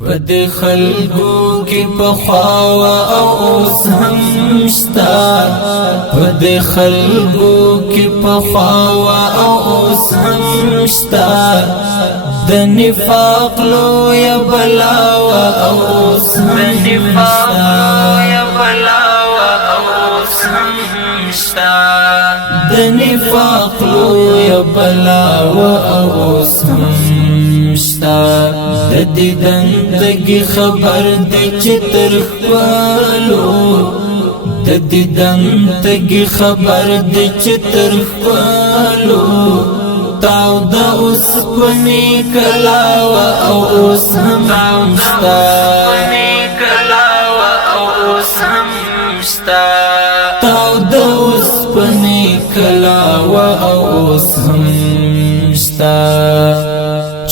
پد خلقو کی پخوا او اوس هم شتا پد خلقو کی پخوا او اوس هم شتا د نفاق لو یا بلاو او اوس هم شتا د نفاق لو یا بلاو او اوس هم شتا د دیدن خبر دی چتر خپلو د دیدن خبر دی چتر خپلو تاو دا اوس پنی کلاو او اوس هم شتا تاو دا اوس پنی کلاو او اوس هم شتا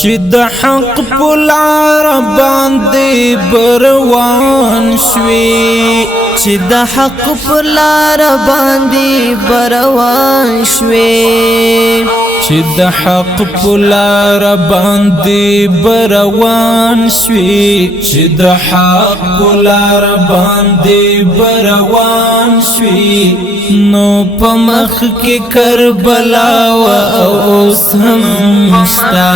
چی دا حق پلار باندی بروان شوی چی دا حق پلار باندی بروان شوی چی دا حق پلار باندی بروان شوی چی دا حق پلار باندی بروان شوی نو پمخ کی کربلا و اوس هم شتا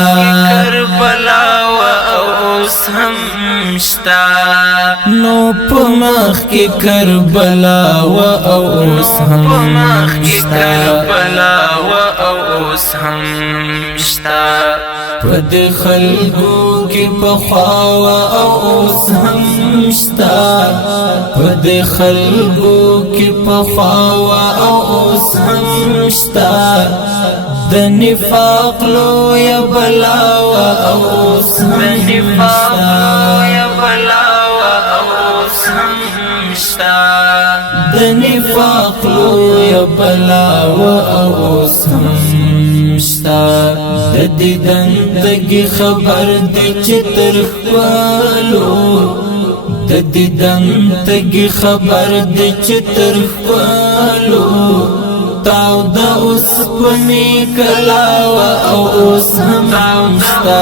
نو پمخ کی کربلا و اوس هم شتا پد خلقو کی پخوا و اوس هم شتا پد خلقو کی پخوا و اوس هم شتا د نفاق لو یا بلاو اوس هم شتا د نفاق لو یا بلاو اوس هم شتا د دیدن خبر دی چتر خپلو د دیدن خبر دی چتر خپلو تاو دا اوس پنی کلاو او اوس هم شتا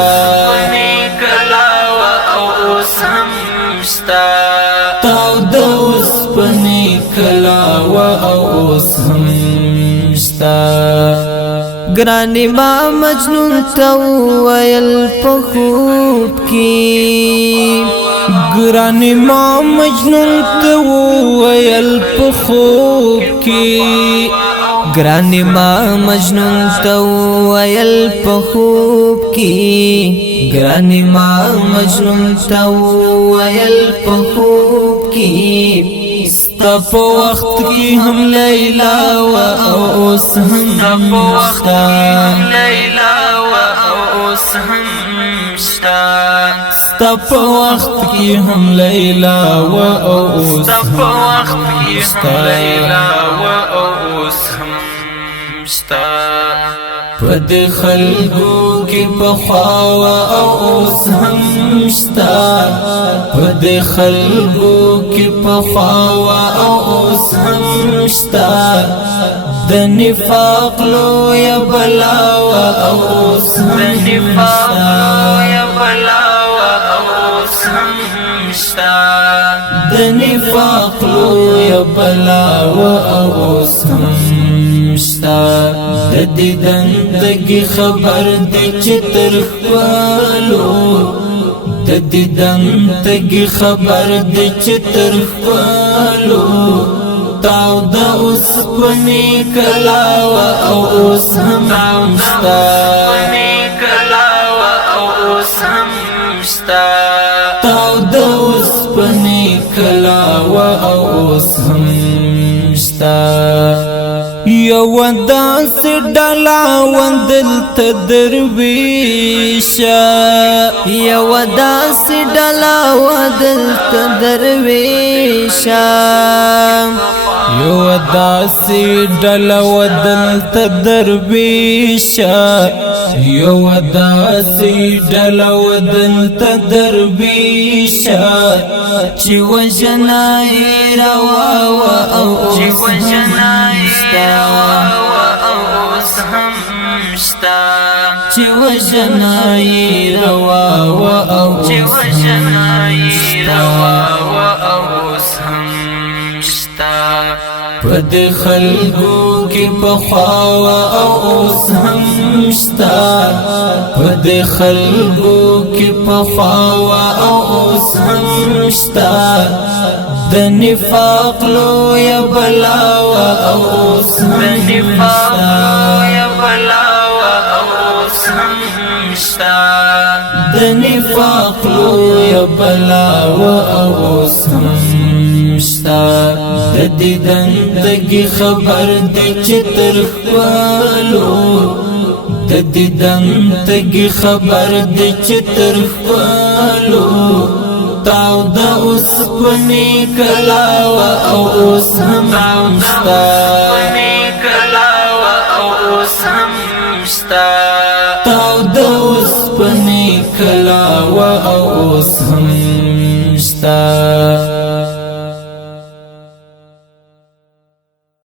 تاو دا اوس پنی کلاو او اوس هم شتا گرانی ما مجنون تو ویل پخوب کی گرانی ما مجنون تو ویل پخوب کی گرانی ما مجنون تو ویل پخوب کی گرانی ما مجنون تو ویل پخوب کی ستا پا وقت کی ہم لیلا و اوس هم شتا ستا پا وقت کی ہم لیلا و اوس هم شتا پد خلقو کی پخوا و اوس هم شتا پد خلقو کی پخوا و اوس هم شتا د نفاق لو یا بلاو اوس هم شتا د نفاق لو یا بلاو اوس هم شتا د دیدن خبر دی چتر خپلو د دیدن خبر دی چتر خپلو تاو دا اوس پنی کلاو او اوس هم شتا تاو دا اوس پنی کلاو او اوس هم شتا یو داس ډلا وندل تدرویشا یو داس ډلا وندل تدرویشا یو داس ډلا وندل تدرویشا یو داس ډلا وندل تدرویشا چې وجنای روا او اوس هم شتا چې وژنای روا و او چې وژنای روا و او سم شتا پد خلقو کی بخوا او اوس هم شتا پد خلقو کی بخوا او اوس هم شتا د نفاق لو یا بلاو او اوس هم شتا د نفاق لو یا بلاو او اوس هم شتا د دیدن تگی خبر دی چتر خوالو د دیدن تگی خبر دی چتر خوالو تاو دا اس پنی کلاو او اس هم شتا تاو دا اس پنی کلاو او اس هم شتا